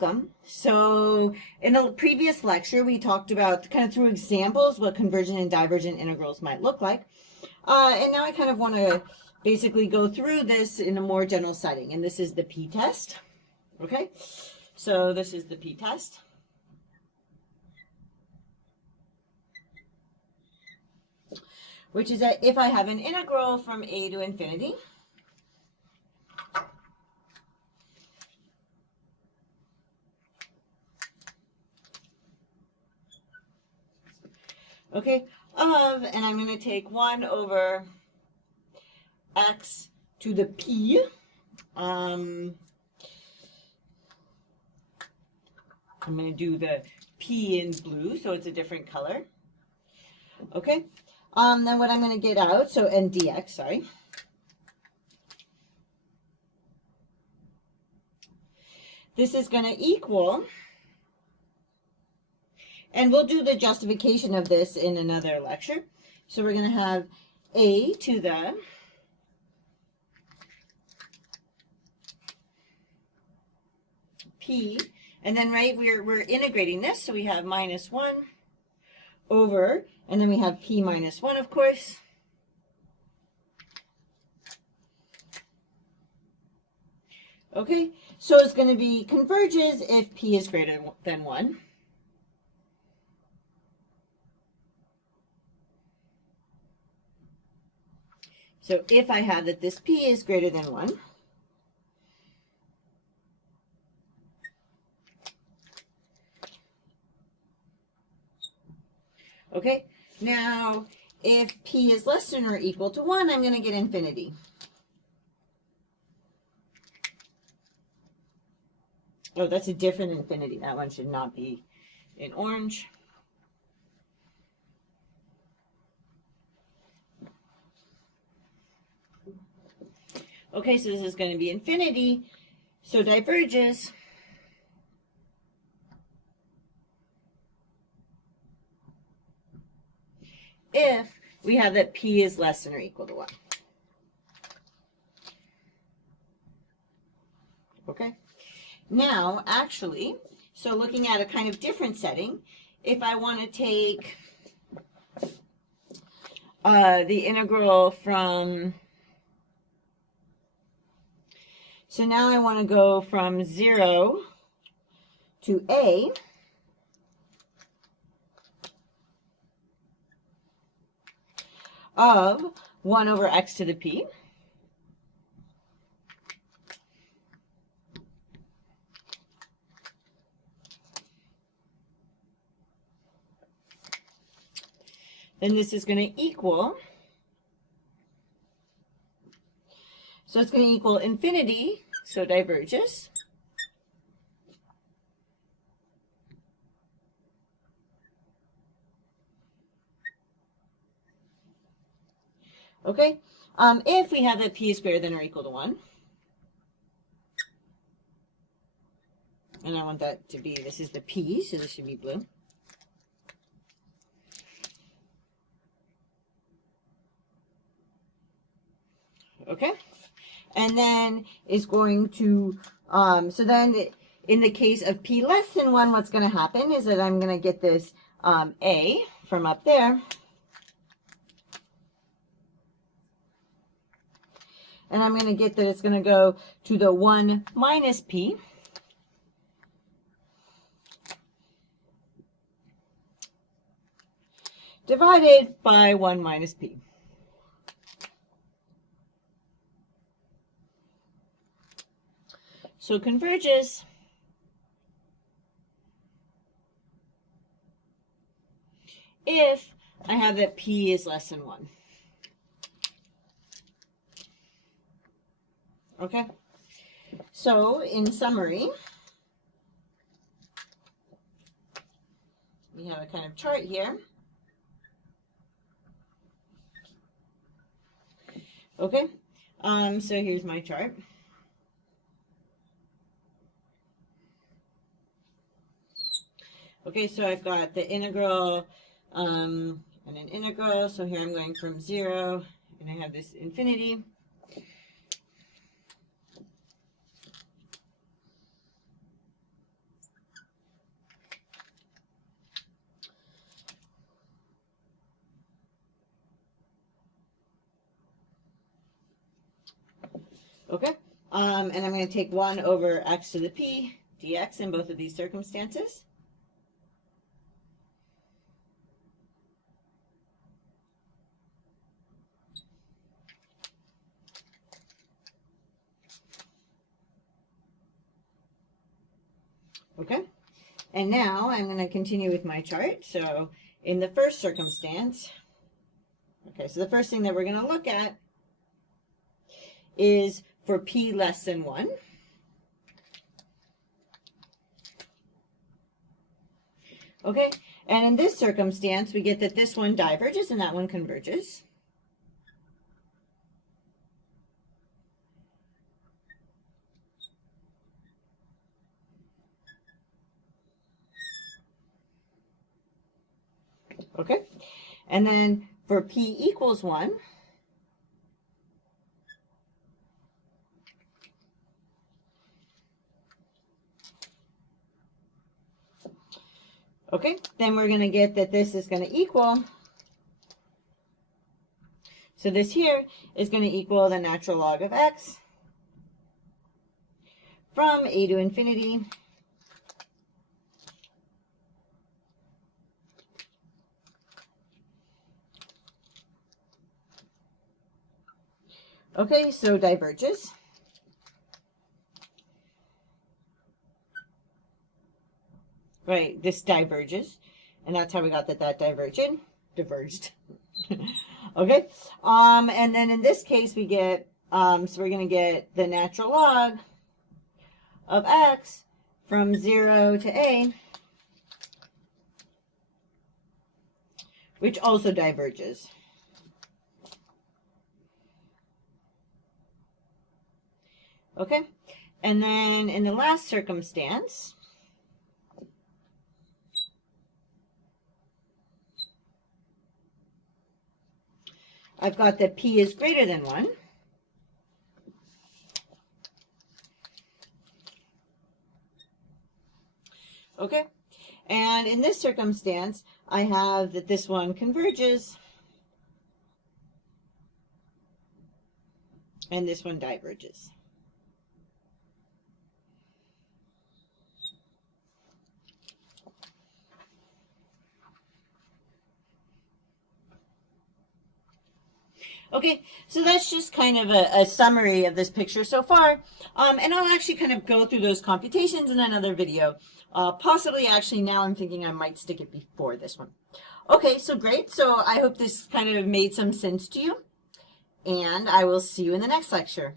welcome. So in a previous lecture, we talked about kind of through examples what convergent and divergent integrals might look like. And now I kind of want to basically go through this in a more general setting. And this is the p-test. Okay, so this is the p-test. Which is that if I have an integral from a to infinity, okay, and I'm going to take 1 over x to the p. I'm going to do the p in blue, so it's a different color. Okay, then what I'm going to get out, so and dx, sorry. This is going to equal, and we'll do the justification of this in another lecture. So we're going to have a to the p, and then we're integrating this, so we have minus 1 over, and then we have p minus 1, of course. Okay, so it's going to be converges if p is greater than 1. So if I have that this p is greater than 1, okay, now if p is less than or equal to 1, I'm going to get infinity. Oh, that's a different infinity. That one should not be in orange. Okay, so this is going to be infinity, so diverges if we have that p is less than or equal to 1. Okay, now actually, so looking at a kind of different setting, if I want to take the integral from, so now I want to go from 0 to a of 1 over x to the p. Then this is going to equal, so it's going to equal infinity, so diverges. Okay, if we have that p is greater than or equal to 1, and I want that to be, this is the p, so this should be blue. Okay, and then is going to, so then in the case of p less than 1, what's going to happen is that I'm going to get this a from up there, and I'm going to get that it's going to go to the 1 minus p, divided by 1 minus p. So converges if I have that p is less than 1. Okay, so in summary, we have a kind of chart here. Okay, so here's my chart. Okay, so I've got the integral and an integral. So here I'm going from 0, and I have this infinity. Okay, and I'm going to take 1 over x to the p dx in both of these circumstances. Okay, and now I'm going to continue with my chart. So in the first circumstance, okay, so the first thing that we're going to look at is for p less than 1. Okay, and in this circumstance, we get that this one diverges and that one converges. Okay, and then for p equals 1, okay, then we're going to get that this is going to equal, so this here is going to equal the natural log of x from a to infinity okay, so diverges. Right, this diverges, and that's how we got that diverged. Okay, and then in this case we get, so we're going to get the natural log of x from 0 to a, which also diverges. Okay, and then in the last circumstance, I've got that p is greater than 1. Okay, and in this circumstance, I have that this one converges and this one diverges. Okay, so that's just kind of a summary of this picture so far, and I'll actually kind of go through those computations in another video. Possibly, actually, now I'm thinking I might stick it before this one. Okay, so great. So I hope this kind of made some sense to you, and I will see you in the next lecture.